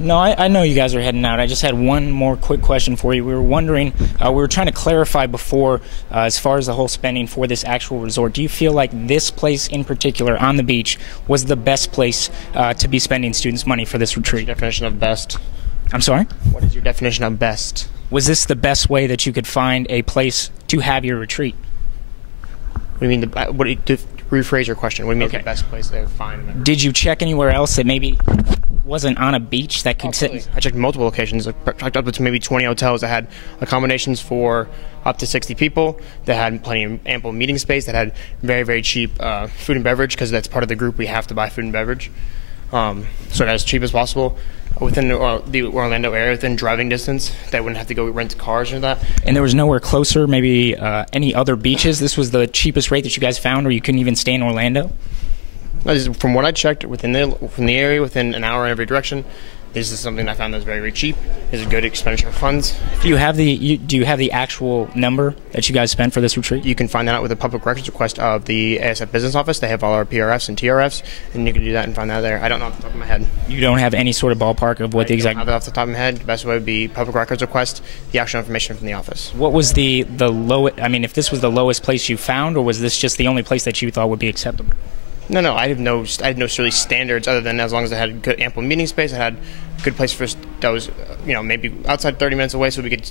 No, I know you guys are heading out. I just had one more quick question for you. We were wondering, we were trying to clarify before, as far as the whole spending for this actual resort, do you feel like this place in particular on the beach was the best place to be spending students' money for this retreat? What's your definition of best? I'm sorry? What is your definition of best? Was this the best way that you could find a place to have your retreat? What do you mean? Rephrase your question. What do you mean the best place to find? Did you check anywhere else that maybe wasn't on a beach that could sit? I checked multiple locations. I checked up to maybe 20 hotels that had accommodations for up to 60 people, that had plenty of ample meeting space, that had very, very cheap food and beverage, because that's part of the group. We have to buy food and beverage. So as cheap as possible within the Orlando area, within driving distance. They wouldn't have to go rent cars or that. And there was nowhere closer, maybe any other beaches? This was the cheapest rate that you guys found, or you couldn't even stay in Orlando? From what I checked, from the area, within an hour in every direction, this is something I found that's very, very cheap. It's a good expenditure of funds. Do you have the actual number that you guys spent for this retreat? You can find that out with a public records request of the ASF Business Office. They have all our PRFs and TRFs, and you can do that and find that there. I don't know off the top of my head. You don't have any sort of ballpark of what the exact... I don't have that off the top of my head. The best way would be public records request, the actual information from the office. What was the lowest... I mean, if this was the lowest place you found, or was this just the only place that you thought would be acceptable? No. I had no really standards other than as long as I had good ample meeting space. I had a good place for that was maybe outside 30 minutes away, so we could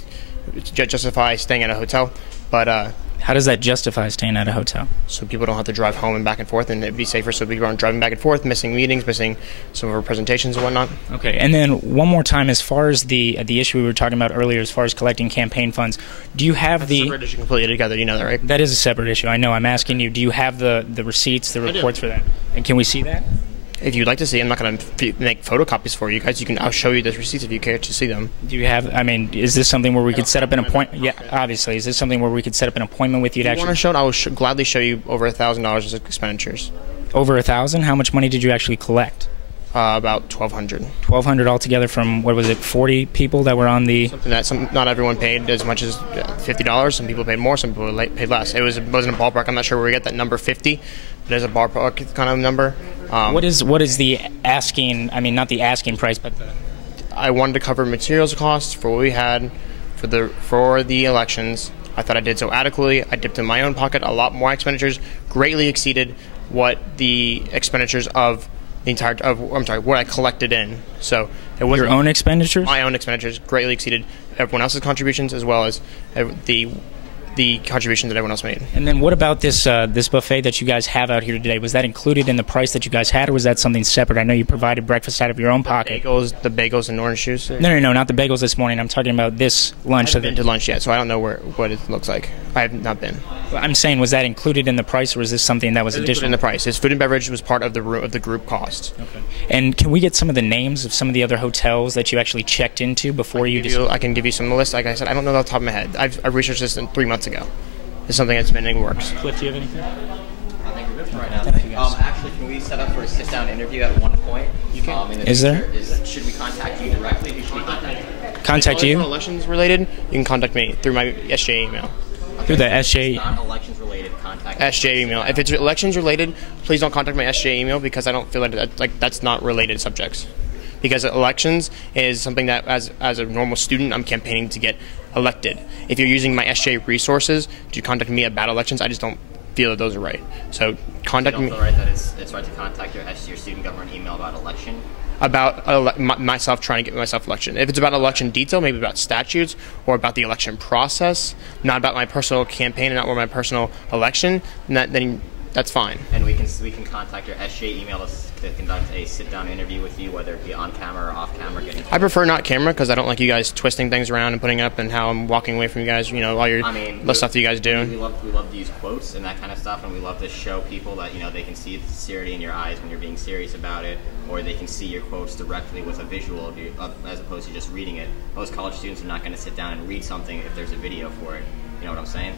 justify staying at a hotel. But how does that justify staying at a hotel? So people don't have to drive home and back and forth, and it'd be safer so people aren't driving back and forth, missing meetings, missing some of our presentations and whatnot. Okay, and then one more time, as far as the issue we were talking about earlier, as far as collecting campaign funds, do you have That's a separate issue completely together, you know that, right? That is a separate issue, I know. I'm asking you, do you have the receipts, the reports for that? And can we see that? If you'd like to see, I'm not going to make photocopies for you guys. I'll show you those receipts if you care to see them. Do you have? I mean, is this something where we could set up an appointment? Yeah, obviously. Is this something where we could set up an appointment with you to actually? If you want to show it, I will gladly show you over $1,000 as expenditures. Over 1,000? How much money did you actually collect? About 1,200. 1,200 altogether from, what was it, 40 people that were on the... Not everyone paid as much as $50. Some people paid more, some people paid less. It wasn't a ballpark. I'm not sure where we get that number 50. It is a ballpark kind of number. What is the asking, I mean, not the asking price, but the... I wanted to cover materials costs for what we had for the elections. I thought I did so adequately. I dipped in my own pocket. A lot more expenditures greatly exceeded what the expenditures of the entire what I collected in. So it was your own expenditures. My own expenditures greatly exceeded everyone else's contributions, as well as the contributions that everyone else made. And then what about this buffet that you guys have out here today? Was that included in the price that you guys had, or was that something separate? I know you provided breakfast out of your own pocket. The bagels and orange juice. No, not the bagels this morning. I'm talking about this lunch. I haven't been to lunch yet, so I don't know what it looks like. I have not been. I'm saying, was that included in the price, or was this something that was additional? In the price. His food and beverage was part of the group cost. Okay. And can we get some of the names of some of the other hotels that you actually checked into before I can give you some of the list. Like I said, I don't know off the top of my head. I researched this 3 months ago. It's something that's been in the works. Cliff, do you have anything? I think we're good for right now. Actually, can we set up for a sit-down interview at one point? You can. Is there? Should we contact you directly? Who should we contact? Contact you? If elections related, you can contact me through my SJ email. Through the SJ? If it's not elections related, contact SJ email. If it's elections related, please don't contact my SJ email, because I don't feel like that's not related subjects. Because elections is something that, as a normal student, I'm campaigning to get elected. If you're using my SJ resources to contact me about elections, I just don't feel that those are right. So contact me. You don't feel right that it's right to contact your student government email about election? About myself trying to get myself election. If it's about election detail, maybe about statutes or about the election process, not about my personal campaign and not my personal election, then that's fine. And we can contact your SJ email to conduct a sit-down interview with you, whether it be on camera or off camera. I prefer not camera, because I don't like you guys twisting things around and putting up and how I'm walking away from you guys. You know, all your the stuff that you guys do. We love to use quotes and that kind of stuff, and we love to show people that they can see the sincerity in your eyes when you're being serious about it, or they can see your quotes directly with a visual of you, as opposed to just reading it. Most college students are not going to sit down and read something if there's a video for it. You know what I'm saying?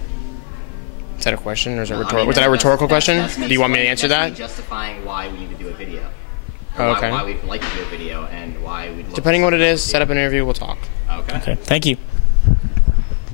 Is that a question, or is that was that a rhetorical question? Do you want me to answer that? Justifying why we need to do a video. Okay. Why we'd like to do a video and why we'd. Depending on what it is, set up an interview. We'll talk. Okay. Okay. Thank you.